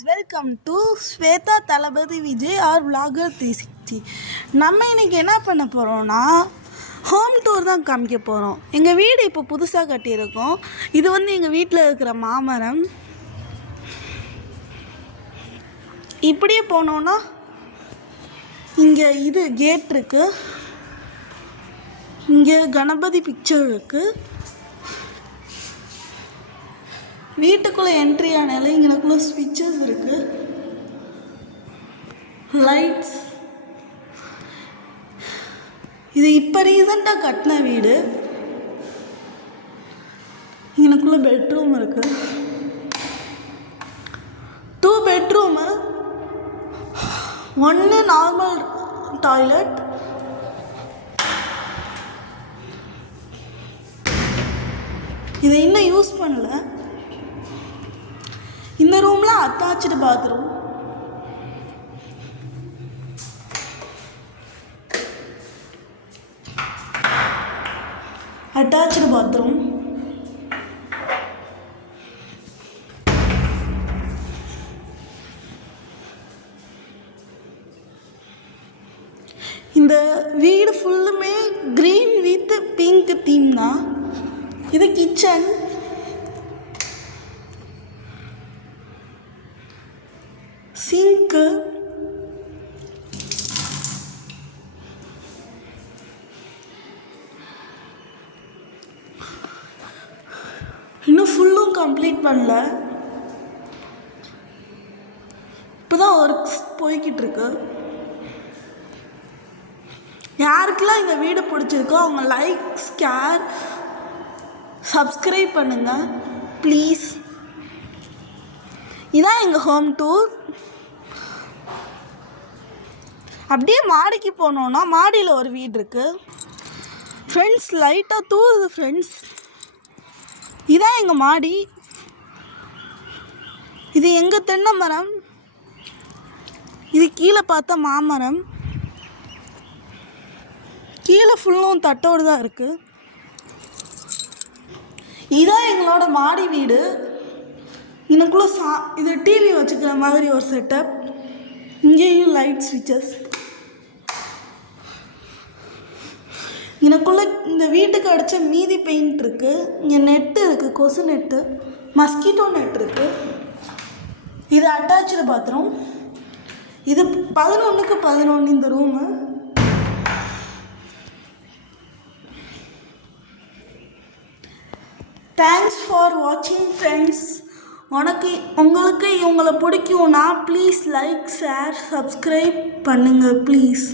Welcome to Swetha Thalapathy Vijay R vlogger 360. நம்ம இன்னைக்கு என்ன பண்ண போகிறோம்னா ஹோம் டூர் தான் காமிக்க போகிறோம். எங்கள் வீடு இப்போ புதுசாக கட்டியிருக்கோம். இது வந்து எங்கள் வீட்டில் இருக்கிற மாமரம். இப்படியே போனோன்னா இங்கே இது கேட் இருக்குது. இங்கே கணபதி பிக்சர் இருக்குது. வீட்டுக்குள்ளே என்ட்ரி ஆனால இங்கனக்குள்ளே ஸ்விட்சஸ் இருக்குது, லைட்ஸ். இது இப்போ ரீசெண்டாக கட்டின வீடு. இங்கனக்குள்ளே பெட்ரூம் இருக்குது, 2 பெட்ரூமு, 1 நார்மல் டாய்லெட். இதை இன்னும் யூஸ் பண்ணல. இந்த ரூமில் அட்டாச்சு பாத்ரூம். Attach bathroom. இந்த வீடு ஃபுல்லுமே க்ரீன் வித் பிங்க் தீம் தான். இது கிச்சன். சிங்க்கு, இன்னும் ஃபுல்லும் கம்ப்ளீட் பண்ணல. இப்போதான் ஒர்க்ஸ் போய்கிட்டு இருக்கு. யாருக்கெல்லாம் இந்த வீடு பிடிச்சிருக்கோ அவங்க லைக், ஷேர், சப்ஸ்கிரைப் பண்ணுங்கள் ப்ளீஸ். இதான் எங்கள் ஹோம் டூர். அப்படியே மாடிக்கு போனோன்னா மாடியில் ஒரு வீடு இருக்குது ஃப்ரெண்ட்ஸ். லைட்டாக தூருது ஃப்ரெண்ட்ஸ். இதான் எங்கள் மாடி. இது எங்கள் தென்னை மரம். இது கீழே பார்த்தா மாமரம். கீழே ஃபுல்லும் தட்டோடு தான் இருக்குது. இதான் எங்களோட மாடி வீடு. எனக்குள்ளே இது டிவி வச்சுக்கிற மாதிரி ஒரு செட்டப். இங்கேயும் லைட் ஸ்விட்சஸ். எனக்குள்ளே இந்த வீட்டுக்கு அடித்த மீதி பெயிண்ட் இருக்குது. இங்கே நெட்டு இருக்குது, கொசு நெட்டு, மஸ்கிட்டோ நெட் இருக்குது. இது அட்டாச்சு பாத்ரூம். இது 11க்கு 11 இந்த ரூமு. தேங்க்ஸ் ஃபார் வாட்சிங் ஃப்ரெண்ட்ஸ். உங்களுக்கு இவங்களை பிடிக்கும்னா ப்ளீஸ் லைக், ஷேர், சப்ஸ்கிரைப் பண்ணுங்கள் ப்ளீஸ்.